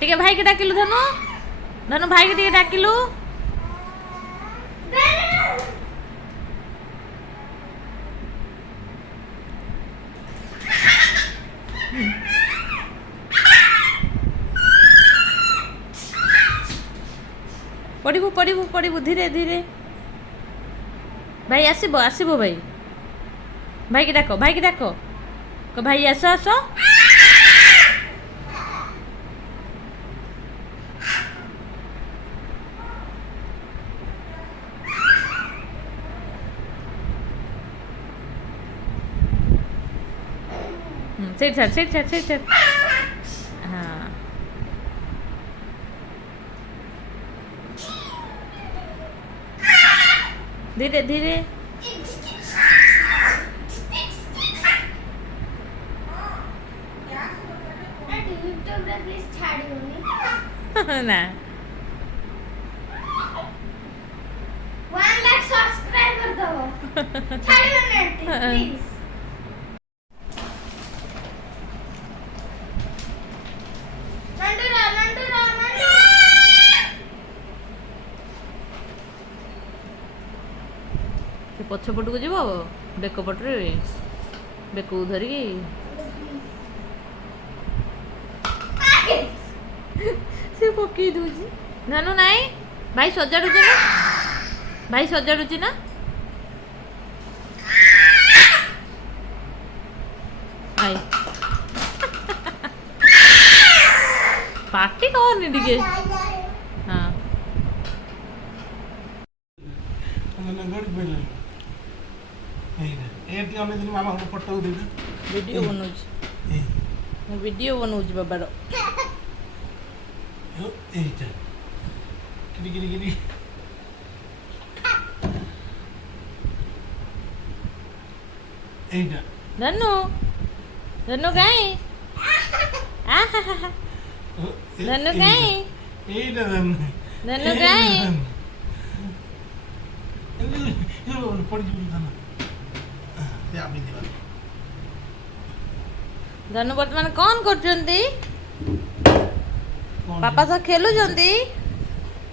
टिके भाई के डाकिलु धनु धनु भाई के टिके डाकिलु पड़िबु पड़िबु पड़िबु धीरे धीरे भाई आसिबो आसिबो भाई के डाको को भाई आस आस सेठ हाँ धीरे धीरे ना 1 लाख सब्सक्राइबर दो छाड़ियो नेट प्लीज से पछपट को जीव बेक पटे बेक धरिकी से पकई दूची नानू नाई भाई सजाड़ुची ना भाई सजाड़ुची ना आई पार्टी करनी टिके हाँ वीडियो बनौछि मु वीडियो बनौछि बाबार धनु धनु काई धनु काई धनु काई धनु वर्तमान कौन करचंती पापा सब खेलु जंती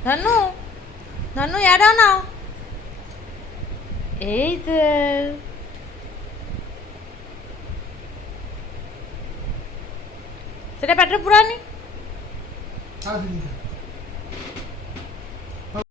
धनु धनु यार ना एई तो सेटा पेटर पुरानी